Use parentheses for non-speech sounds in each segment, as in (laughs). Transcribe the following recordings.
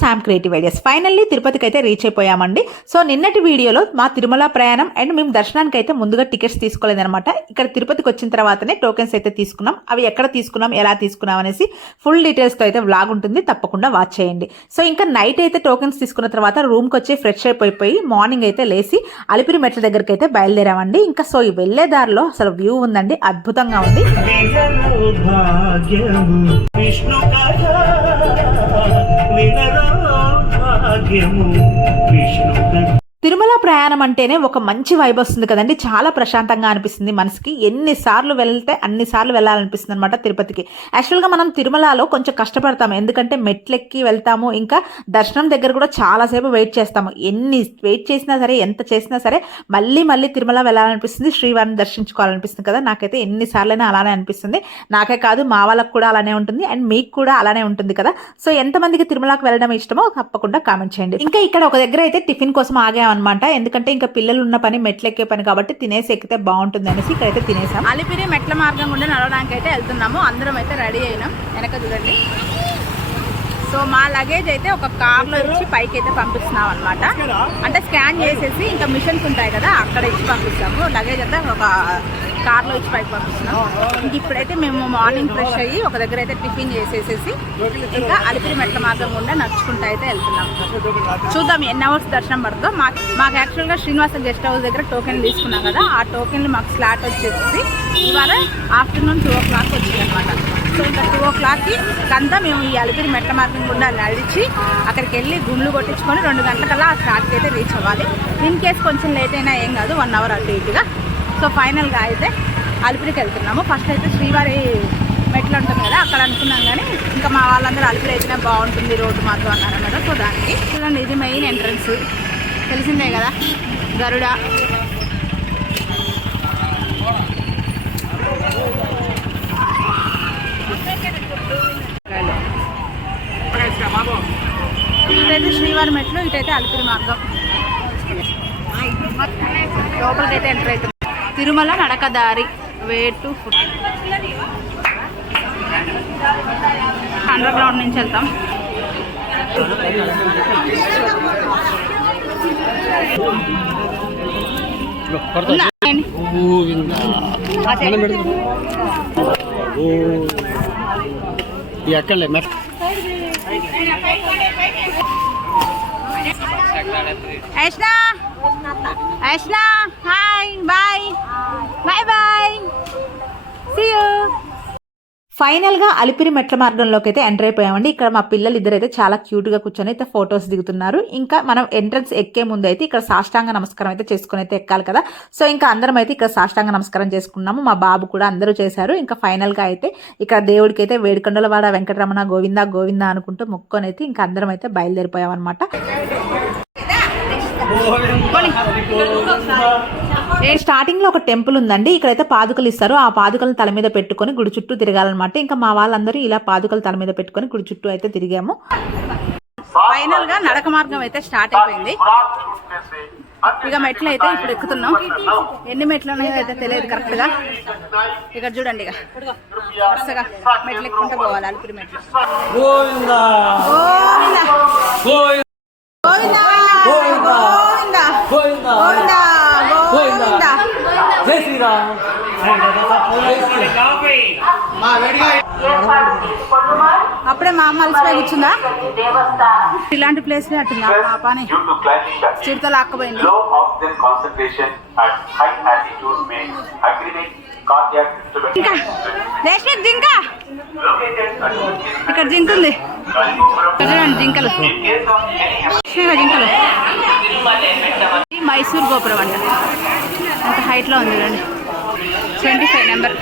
Sam creative ideas. Finally తిరుపతికి అయితే reach అయిపోయామండి. So నిన్నటి వీడియోలో మా తిరుమల ప్రయాణం అండ్ మేము దర్శనానికి అయితే ముందుగా టికెట్స్ తీసుకోలేదనమాట ఇక్కడ తిరుపతికి వచ్చిన తర్వాతనే టోకెన్స్ అయితే తీసుకున్నాం. అవి ఎక్కడ తీసుకున్నాం ఎలా తీసుకున్నాం అనేసి ఫుల్ డీటెయిల్స్తో అయితే వ్లాగ్ ఉంటుంది. తప్పకుండా వాచ్ చేయండి. సో ఇంకా నైట్ అయితే టోకెన్స్ తీసుకున్న తర్వాత రూమ్కి వచ్చి ఫ్రెష్ అయిపోయి మార్నింగ్ అయితే లేచి అలిపిరి మెట్ల దగ్గరికి అయితే బయలుదేరామండి. ఇంకా సో ఈ వెళ్ళే దారిలో అసలు వ్యూ ఉందండి. అద్భుతంగా ఉంది. విష్ణు వినరో భాగ్యము విష్ణు తిరుమల ప్రయాణం అంటేనే ఒక మంచి వైబ్ వస్తుంది కదండి. చాలా ప్రశాంతంగా అనిపిస్తుంది మనసుకి. ఎన్నిసార్లు వెళ్తే అన్నిసార్లు వెళ్ళాలనిపిస్తుంది అనమాట తిరుపతికి యాక్చువల్గా మనం తిరుమలలో కొంచెం కష్టపడతాము. ఎందుకంటే మెట్లెక్కి వెళ్తాము. ఇంకా దర్శనం దగ్గర కూడా చాలాసేపు వెయిట్ చేస్తాము. ఎన్ని వెయిట్ చేసినా సరే ఎంత చేసినా సరే మళ్ళీ మళ్ళీ తిరుమల వెళ్ళాలనిపిస్తుంది. శ్రీవారిని దర్శించుకోవాలనిపిస్తుంది కదా. నాకైతే ఎన్నిసార్లైనా అలానే అనిపిస్తుంది. నాకే కాదు మా వాళ్ళకు కూడా అలానే ఉంటుంది. అండ్ మీకు కూడా అలానే ఉంటుంది కదా. సో ఎంతమందికి తిరుమలకు వెళ్ళడం ఇష్టమో తప్పకుండా కామెంట్ చేయండి. ఇంకా ఇక్కడ ఒక దగ్గర అయితే టిఫిన్ కోసం అనమాట ఎందుకంటే ఇంకా పిల్లలు ఉన్న పని మెట్లు ఎక్కే పని కాబట్టి తినేసి ఎక్కితే బాగుంటుంది అనేసి ఇక్కడైతే తినేసాం. అలిపిరి మెట్ల మార్గం గుండా నడవడానికి అయితే వెళ్తున్నాము. అందరం అయితే రెడీ అయినాం. వెనక చూడండి. సో మా లగేజ్ అయితే ఒక కార్లో ఇచ్చి పైకి అయితే పంపిస్తున్నాం అనమాట అంటే స్కాన్ చేసేసి ఇంకా మిషన్స్ ఉంటాయి కదా అక్కడ ఇచ్చి పంపిస్తాము. లగేజ్ అంతా ఒక కార్లో ఇచ్చి పైకి పంపిస్తున్నాం ఇంక ఇప్పుడైతే మేము మార్నింగ్ ఫ్రెష్ అయ్యి ఒక దగ్గర అయితే టిఫిన్ చేసేసేసి ఇంకా అలిపిరి మెట్ల మార్గం గుండా నడుచుకుంటూ అయితే వెళ్తున్నాం. చూద్దాం ఎన్ని అవర్స్ దర్శనం పడుతుందో. మాకు మాకు యాక్చువల్గా శ్రీనివాస గెస్ట్ హౌస్ దగ్గర టోకెన్ తీసుకున్నాం కదా ఆ టోకెన్లు మాకు స్లాట్ వచ్చేసి ఇవాళ ఆఫ్టర్నూన్ టూ ఓ క్లాక్ వచ్చింది అనమాట సో ఇంకా టూ ఓ క్లాక్కి అంతా మేము ఈ అలిపిరి మెట్ల మార్గం గుండా నడిచి అక్కడికి వెళ్ళి గుండ్లు కొట్టించుకొని రెండు గంటలకల్లా ఆ స్టార్ట్కి అయితే రీచ్ అవ్వాలి. ఇన్ కేస్ కొంచెం లేట్ అయినా ఏం కాదు వన్ అవర్ అటు ఇటుగా సో ఫైనల్గా అయితే అలిపిరికి వెళ్తున్నాము. ఫస్ట్ అయితే శ్రీవారి మెట్లు ఉంటుంది కదా అక్కడ అనుకున్నాం కానీ ఇంకా మా వాళ్ళందరూ అలిపిరి అయితేనే బాగుంటుంది రోడ్డు మాత్రం అన్నారన్నమాట సో దానికి చూడండి ఇది మెయిన్ ఎంట్రన్స్. తెలిసిందే కదా గరుడ. ఇటైతే శ్రీవారి మెట్లు ఇటైతే అలిపిరి మార్గం. లోపలికైతే ఎంటర్ అవుతుంది Tirumala నడకదారి. Way to foot. Under ground నుంచి వెళ్తాం. ఎక్కడలే మెట్ Aishna Aishna hi bye bye bye see you ఫైనల్గా అలిపిరి మెట్ల మార్గంలోకి అయితే ఎంటర్ అయిపోయామండి. ఇక్కడ మా పిల్లలు ఇద్దరు అయితే చాలా క్యూట్గా కూర్చొని అయితే ఫొటోస్ దిగుతున్నారు. ఇంకా మనం ఎంట్రన్స్ ఎక్కే ముందు అయితే ఇక్కడ సాష్టాంగ నమస్కారం అయితే చేసుకుని అయితే ఎక్కాలి కదా. సో ఇంకా అందరం అయితే ఇక్కడ సాష్టాంగ నమస్కారం చేసుకున్నాము. మా బాబు కూడా అందరూ చేశారు. ఇంకా ఫైనల్గా అయితే ఇక్కడ దేవుడికి అయితే వేడుకొండలవాడ వెంకటరమణ గోవింద గోవింద అనుకుంటూ మొక్కొని అయితే ఇంకా అందరం అయితే బయలుదేరిపోయామన్నమాట. స్టార్టింగ్లో ఒక టెంపుల్ ఉందండి. ఇక్కడైతే పాదుకలు ఇస్తారు. ఆ పాదుకలను తల మీద పెట్టుకొని గుడి చుట్టూ తిరగాలన్నమాట. ఇంకా మా వాళ్ళందరూ ఇలా పాదుకలు తల మీద పెట్టుకొని గుడి చుట్టూ అయితే తిరిగాము. ఫైనల్గా నడక మార్గం అయితే స్టార్ట్ అయిపోయింది. ఇక మెట్లు అయితే ఇప్పుడు ఎక్కుతున్నాం. ఎన్ని మెట్లు ఉన్నాయో అయితే తెలియదు కరెక్ట్గా. ఇక్కడ చూడండి ఇక. వరుసగా మెట్లు ఎక్కుంటే పోవాలి అలిపిరి మెట్లు. అప్పుడే మా అమ్మ అలసిపోయి కూర్చుందా? ఇలాంటి ప్లేస్ అట్టుందా. మా చిరుతలు ఆక్కపోయింది. ఇంకా రేష్మి జింక. ఇక్కడ జింక ఉంది. చూడండి జింకలు. జింకలు. మైసూర్ గోపురం అంట. అంత హైట్లో ఉంది రండి ట్వంటీ ఫైవ్ నెంబర్.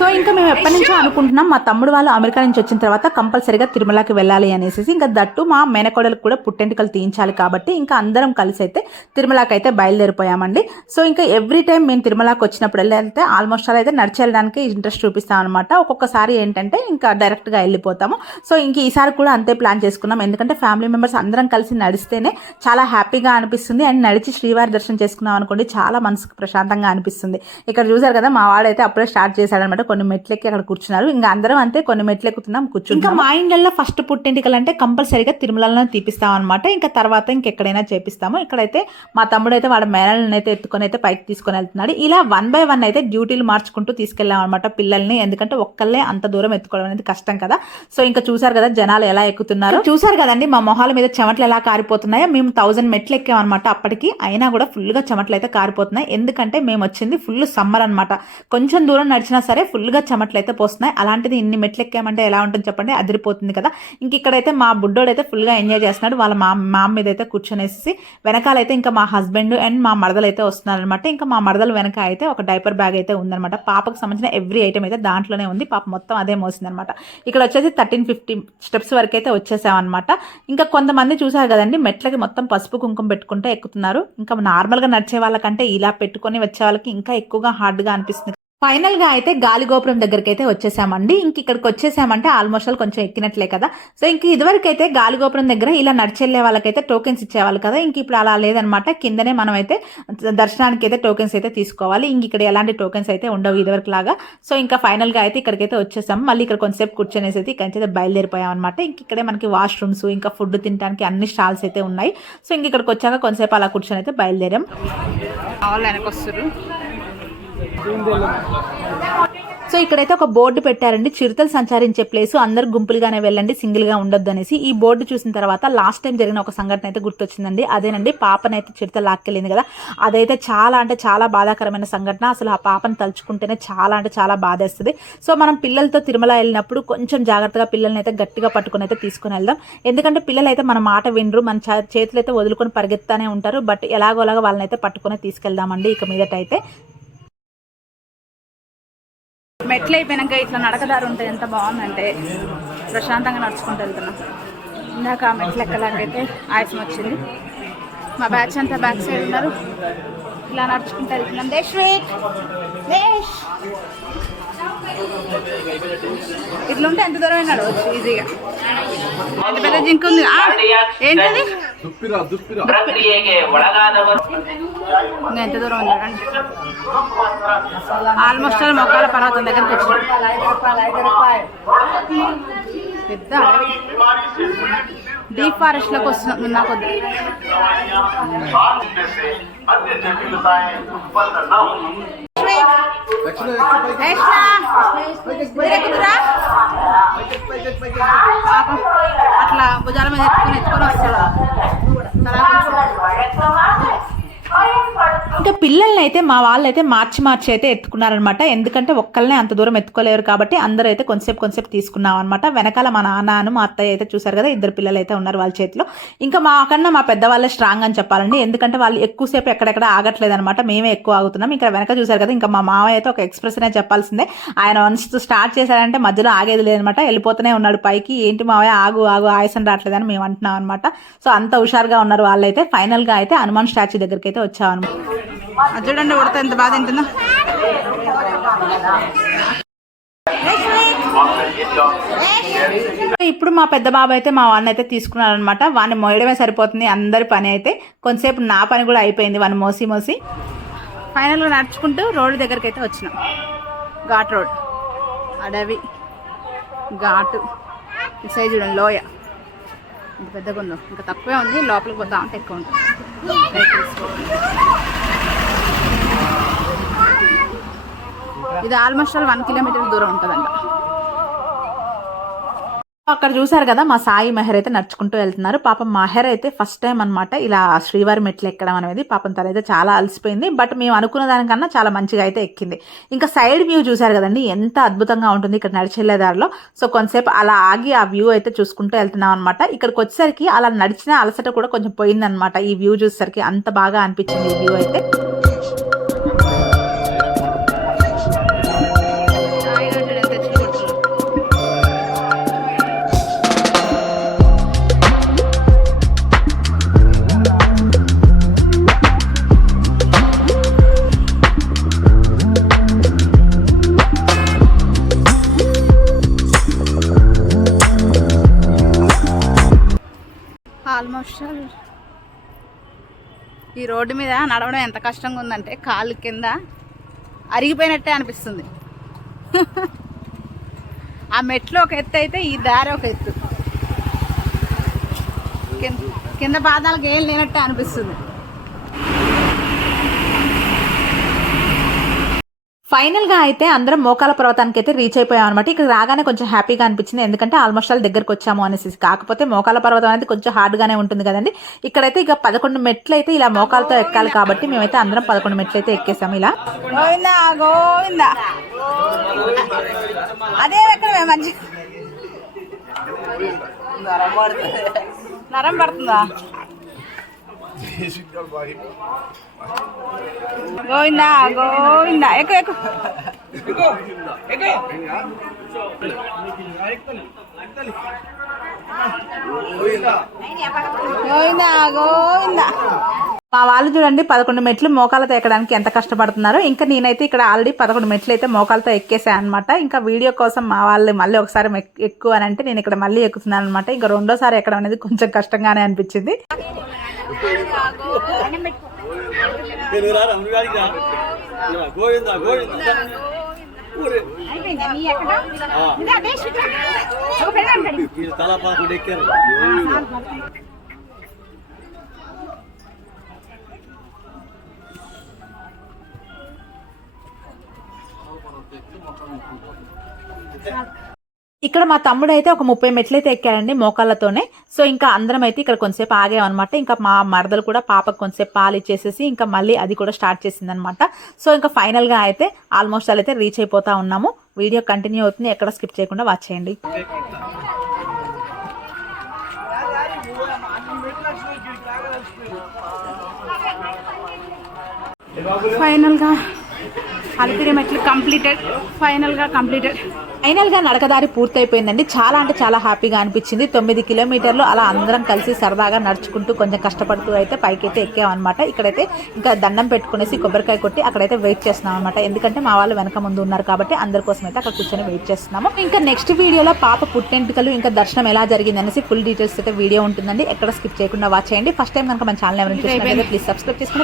సో ఇంకా మేము ఎప్పటి నుంచో అనుకుంటున్నాం మా తమ్ముడు వాళ్ళు అమెరికా నుంచి వచ్చిన తర్వాత కంపల్సరీగా తిరుమలకి వెళ్ళాలి అనేసి ఇంకా దట్టు మా మేనకోడలకు కూడా పుట్టెంటుకలు తీయించాలి కాబట్టి ఇంకా అందరం కలిసి అయితే తిరుమలకి అయితే బయలుదేరిపోయామండి. సో ఇంకా ఎవ్రీ టైం మేము తిరుమలకి వచ్చినప్పుడు వెళ్తే ఆల్మోస్ట్ ఆల్ అయితే నడిచి వెళ్ళడానికి ఇంట్రెస్ట్ చూపిస్తాం అనమాట ఒక్కొక్కసారి ఏంటంటే ఇంకా డైరెక్ట్గా వెళ్ళిపోతాము. సో ఇంక ఈసారి కూడా అంతే ప్లాన్ చేసుకున్నాం. ఎందుకంటే ఫ్యామిలీ మెంబర్స్ అందరం కలిసి నడిస్తేనే చాలా హ్యాపీగా అనిపిస్తుంది. అండ్ నడిచి శ్రీవారి దర్శనం చేసుకున్నాం అనుకోండి చాలా మనసుకు ప్రశాంతంగా అనిపిస్తుంది. ఇక్కడ చూసారు కదా మా వాడైతే అప్పుడే స్టార్ట్ చేశాడనమాట కొన్ని మెట్లెక్కి అక్కడ కూర్చున్నారు. ఇంకా అందరం అంతే కొన్ని మెట్లు ఎక్కుతున్నాం కూర్చుని ఇంకా మా ఇండ్లలో ఫస్ట్ పుట్టింటికలు అంటే కంపల్సరీగా తిరుమలలో తీపిస్తాం అనమాట ఇంకా తర్వాత ఇంకెక్కడైనా చేపిస్తాము. ఇక్కడైతే మా తమ్ముడు అయితే వాడు మేనల్ని అయితే ఎత్తుకొని అయితే పైకి తీసుకొని వెళ్తున్నాడు. ఇలా వన్ బై వన్ అయితే డ్యూటీలు మార్చుకుంటూ తీసుకెళ్ళాం అనమాట పిల్లల్ని. ఎందుకంటే ఒక్కళ్ళే అంత దూరం ఎత్తుకోవడం అనేది కష్టం కదా. సో ఇంకా చూసారు కదా జనాలు ఎలా ఎక్కుతున్నారు. చూసారు కదండి మా మొహాల మీద చెమటలు ఎలా కారిపోతున్నాయో. మేము థౌసండ్ మెట్లు ఎక్కామన్నమాట అప్పటికి. అయినా కూడా ఫుల్గా చెమటలు అయితే కారిపోతున్నాయి. ఎందుకంటే మేము వచ్చింది ఫుల్ సమ్మర్ అన్నమాట. కొంచెం దూరం నడిచినా సరే ఫుల్గా చెమటలు అయితే పోస్తున్నాయి. అలాంటిది ఇన్ని మెట్లు ఎక్కామంటే ఎలా ఉంటుంది చెప్పండి? అదిరిపోతుంది కదా. ఇంక ఇక్కడైతే మా బుడ్డోడు అయితే ఫుల్గా ఎంజాయ్ చేస్తున్నాడు. వాళ్ళ మా మా మీద అయితే కూర్చొనేసి వెనకాలైతే ఇంకా మా హస్బెండ్ అండ్ మా మరదలు అయితే వస్తున్నారనమాట ఇంకా మా మరదలు వెనక అయితే ఒక డైపర్ బ్యాగ్ అయితే ఉందనమాట పాపకు సంబంధించిన ఎవ్రీ ఐటమ్ అయితే దాంట్లోనే ఉంది. పాప మొత్తం అదే మోసిందనమాట ఇక్కడ వచ్చేసి థర్టీన్ ఫిఫ్టీ స్టెప్స్ వరకు అయితే వచ్చేసామన్నమాట. ఇంకా కొంతమంది చూసారు కదండి మెట్లకి మొత్తం పసుపు కుంకుమ పెట్టుకుంటే ఎక్కుతున్నారు. ఇంకా నార్మల్గా నడిచే వాళ్ళకంటే ఇలా పెట్టుకొని వచ్చే వాళ్ళకి ఇంకా ఎక్కువగా హార్డ్గా అనిపిస్తుంది ఫైనల్గా అయితే గాలిగోపురం దగ్గరికి అయితే వచ్చేసామండి. ఇంక ఇక్కడికి వచ్చేసామంటే ఆల్మోస్ట్ ఆల్ కొంచెం ఎక్కినట్లే కదా. సో ఇంక ఇదివరకు అయితే గాలిగోపురం దగ్గర ఇలా నడిచెళ్ళే వాళ్ళకైతే టోకెన్స్ ఇచ్చేవాళ్ళు కదా. ఇంక ఇప్పుడు అలా లేదనమాట. కిందనే మనం అయితే దర్శనానికి అయితే టోకెన్స్ అయితే తీసుకోవాలి. ఇంక ఇక్కడ ఎలాంటి టోకెన్స్ అయితే ఉండవు ఇదివరకు లాగా సో ఇంకా ఫైనల్గా అయితే ఇక్కడికైతే వచ్చేసాం. మళ్ళీ ఇక్కడ కొంచెంసేపు కూర్చొనేసి అయితే ఇక్కడి అయితే బయలుదేరిపోయాం అనమాట ఇంక ఇక్కడే మనకి వాష్రూమ్స్ ఇంకా ఫుడ్ తినడానికి అన్ని స్టాల్స్ అయితే ఉన్నాయి. సో ఇంక ఇక్కడికి వచ్చాక కొంచెంసేపు అలా కూర్చొని అయితే బయలుదేరాం. వాళ్ళు వెనక సో ఇక్కడైతే ఒక బోర్డు పెట్టారండి. చిరుతలు సంచరించే ప్లేస్. అందరు గుంపులుగానే వెళ్ళండి సింగిల్గా ఉండొద్దు అనేసి ఈ బోర్డు చూసిన తర్వాత లాస్ట్ టైం జరిగిన ఒక సంఘటన అయితే గుర్తొచ్చిందండి. అదేనండి పాపనైతే చిరుతలు లాక్కెళ్ళింది కదా. అదైతే చాలా అంటే చాలా బాధాకరమైన సంఘటన. అసలు ఆ పాపను తలుచుకుంటేనే చాలా అంటే చాలా బాధేస్తుంది. సో మనం పిల్లలతో తిరుమల వెళ్ళినప్పుడు కొంచెం జాగ్రత్తగా పిల్లల్ని అయితే గట్టిగా పట్టుకుని అయితే తీసుకుని వెళ్దాం. ఎందుకంటే పిల్లలు అయితే మన మాట వినరు మన చేతులు అయితే వదులుకొని పరిగెత్తానే ఉంటారు. బట్ ఎలాగోలాగా వాళ్ళని అయితే పట్టుకొని తీసుకెళ్దామండి ఇక మీదట అయితే మెట్లు అయిపోయినాక ఇట్లా నడకదారు ఉంటే ఎంత బాగుందంటే ప్రశాంతంగా నడుచుకుంటూ వెళ్తున్నాం. ఇందాక ఆ మెట్లు ఎక్కలాకైతే ఆయాసం వచ్చింది. మా బ్యాచ్ అంతా బ్యాక్ సైడ్ ఉన్నారు. ఇలా నడుచుకుంటూ వెళ్తున్నాం. దేశ్! వెయిట్ ఇట్లా ఉంటే ఎంత దూరం అయినా అడగచ్చు ఈజీగా ఎంత పెద్ద జింక్ ఉంది ఏంటది ఎంత దూరం ఉన్నాడండి ఆల్మోస్ట్ మొక్కల పర్వతం దగ్గరికి వచ్చినాం పెద్ద డీప్ ఫారెస్ట్ లోకి వస్తున్నాం నా కొద్ది अन्य जटिलताएँ उत्पन्न न हो అట్లా భుజాల మీద ఎత్తుకొని ఎత్తుకొని వస్తాడు తలా ఇంకా పిల్లల్ని అయితే మా వాళ్ళైతే మార్చి మార్చి అయితే ఎత్తుకున్నారనమాట ఎందుకంటే ఒక్కళ్ళనే అంత దూరం ఎత్తుకోలేరు కాబట్టి అందరూ అయితే కొంతసేపు కొంతసేపు తీసుకున్నాం అనమాట వెనకాల మా నాన్నను మా అత్తయ్య అయితే చూసారు కదా ఇద్దరు పిల్లలు అయితే ఉన్నారు వాళ్ళ చేతిలో. ఇంకా మాకన్నా మా పెద్దవాళ్ళే స్ట్రాంగ్ అని చెప్పాలండి. ఎందుకంటే వాళ్ళు ఎక్కువసేపు ఎక్కడెక్కడ ఆగట్లేదు అనమాట మేమే ఎక్కువ ఆగుతున్నాం. ఇక్కడ వెనక చూసారు కదా ఇంకా మా మామయ్య అయితే ఒక ఎక్స్ప్రెస్ అనే చెప్పాల్సిందే. ఆయన వన్స్ స్టార్ట్ చేశారంటే మధ్యలో ఆగేది లేదనమాట వెళ్ళిపోతూనే ఉన్నాడు పైకి. ఏంటి మావయ్య ఆగు ఆగు ఆయాసం రావట్లేదని మేము అంటున్నాం అనమాట సో అంత హుషారుగా ఉన్నారు వాళ్ళైతే. ఫైనల్గా అయితే హనుమాన్ స్టాచ్యూ దగ్గరికి అయితే వచ్చామన్నమాట. అది చూడండి ఉడత ఎంత బాగా తింటుందో. ఇప్పుడు మా పెద్ద బాబు అయితే మా వాడిని అయితే తీసుకున్నారనమాట వాడిని మోయడమే సరిపోతుంది అందరి పని అయితే. కొంతసేపు నా పని కూడా అయిపోయింది వాడిని మోసి మోసి. ఫైనల్గా నడుచుకుంటూ రోడ్డు దగ్గరికి అయితే వచ్చినాం. ఘాట్ రోడ్. అడవి. ఘాటు. సైజ్ చూడండి లోయ. ఇంత పెద్దగా ఉందో. ఇంకా తక్కువే ఉంది లోపలికి పోతా ఉంటే ఎక్కువ ఉంటుంది. ఇది ఆల్మోస్ట్ ఆల్ వన్ కిలోమీటర్ దూరం ఉంటుందంట. అక్కడ చూసారు కదా మా సాయి మెహర్ అయితే నడుచుకుంటూ వెళ్తున్నారు. పాపం మహర్ అయితే ఫస్ట్ టైం అనమాట ఇలా శ్రీవారి మెట్లు ఎక్కడం అనేది పాపం తనైతే చాలా అలసిపోయింది. బట్ మేము అనుకున్న దానికన్నా చాలా మంచిగా అయితే ఎక్కింది. ఇంకా సైడ్ వ్యూ చూసారు కదండి ఎంత అద్భుతంగా ఉంటుంది ఇక్కడ నడిచెళ్ళే దారిలో. సో కొంతసేపు అలా ఆగి ఆ వ్యూ అయితే చూసుకుంటూ వెళ్తున్నాం అనమాట ఇక్కడికి వచ్చేసరికి అలా నడిచిన అలసట కూడా కొంచెం పోయిందనమాట ఈ వ్యూ చూసేసరికి అంత బాగా అనిపించింది ఈ వ్యూ అయితే. ఈ రోడ్డు మీద నడవడం ఎంత కష్టంగా ఉందంటే కాళ్ళు కింద అరిగిపోయినట్టే అనిపిస్తుంది. (laughs) ఆ మెట్లు ఒక ఎత్తు అయితే ఈ దారి ఒక ఎత్తు. కింద కింద పాదాలకు ఏం లేనట్టే అనిపిస్తుంది. ఫైనల్గా అయితే అందరం మోకాల పర్వతానికి అయితే రీచ్ అయిపోయాం అనమాట ఇక్కడ రాగానే కొంచెం హ్యాపీగా అనిపించింది. ఎందుకంటే ఆల్మోస్ట్ ఆల్ దగ్గరకు వచ్చాము అనేసి. కాకపోతే మోకాల పర్వతం అనేది కొంచెం హార్డ్గానే ఉంటుంది కదండి. ఇక్కడైతే ఇక పదకొండు మెట్లు అయితే ఇలా మోకాలతో ఎక్కాలి కాబట్టి మేమైతే అందరం పదకొండు మెట్లు అయితే ఎక్కేసాము ఇలా. అదే మంచి నరం పడుతుందా? గోవిందా గోవిందా ఎక్కువ ఎక్కువ గోవిందా గోవిందా మా వాళ్ళు చూడండి పదకొండు మెట్లు మోకాలతో ఎక్కడానికి ఎంత కష్టపడుతున్నారో. ఇంకా నేనైతే ఇక్కడ ఆల్రెడీ పదకొండు మెట్లు అయితే మోకాలతో ఎక్కేసాను అనమాట ఇంకా వీడియో కోసం మా వాళ్ళు మళ్ళీ ఒకసారి ఎక్- ఎక్కువ అని అంటే నేను ఇక్కడ మళ్ళీ ఎక్కుతున్నాను అనమాట ఇంకా రెండోసారి ఎక్కడం అనేది కొంచెం కష్టంగానే అనిపించింది. గోవిందా గోవిందా. వీళ్ళు తల పాకుండా ఎక్కారు. ఇక్కడ మా తమ్ముడు అయితే ఒక ముప్పై మెట్లు అయితే ఎక్కాడండి మోకాళ్ళతోనే. సో ఇంకా అందరం అయితే ఇక్కడ కొంచెంసేపు ఆగామన్నమాట. ఇంకా మా మరదలు కూడా పాపకు కొంచెంసేపు పాలు ఇచ్చేసేసి ఇంకా మళ్ళీ అది కూడా స్టార్ట్ చేసింది అనమాట సో ఇంకా ఫైనల్గా అయితే ఆల్మోస్ట్ అలా అయితే రీచ్ అయిపోతా ఉన్నాము. వీడియో కంటిన్యూ అవుతుంది. ఎక్కడ స్కిప్ చేయకుండా వాచ్ చేయండి. ఫైనల్గా అలిపిరి మెట్లు కంప్లీటెడ్ ఫైనల్గా కంప్లీటెడ్ ఫైనల్గా నడకదారి పూర్తయిపోయిందండి. చాలా అంటే చాలా హ్యాపీగా అనిపించింది. తొమ్మిది కిలోమీటర్లు అలా అందరం కలిసి సరదాగా నడుచుకుంటూ కొంచెం కష్టపడుతూ అయితే పైకి అయితే ఎక్కామన్నమాట. ఇక్కడైతే ఇంకా దండం పెట్టుకునేసి కొబ్బరికాయ కొట్టి అక్కడైతే వెయిట్ చేస్తున్నాం అనమాట ఎందుకంటే మా వాళ్ళు వెనక ముందు ఉన్నారు కాబట్టి అందరి కోసం అయితే అక్కడ కూర్చొని వెయిట్ చేస్తున్నాము. ఇంకా నెక్స్ట్ వీడియోలో పాప పుట్టెంటుకలు ఇంకా దర్శనం ఎలా జరిగింది అనేసి ఫుల్ డీటెయిల్స్ అయితే వీడియో ఉంటుందండి. ఎక్కడ స్కిప్ చేయకుండా వాచ్ చేయండి. ఫస్ట్ టైం కనుక మన ఛానల్ ఎవరైనా చూసినట్లయితే ప్లీజ్ సబ్స్క్రైబ్ చేసుకుని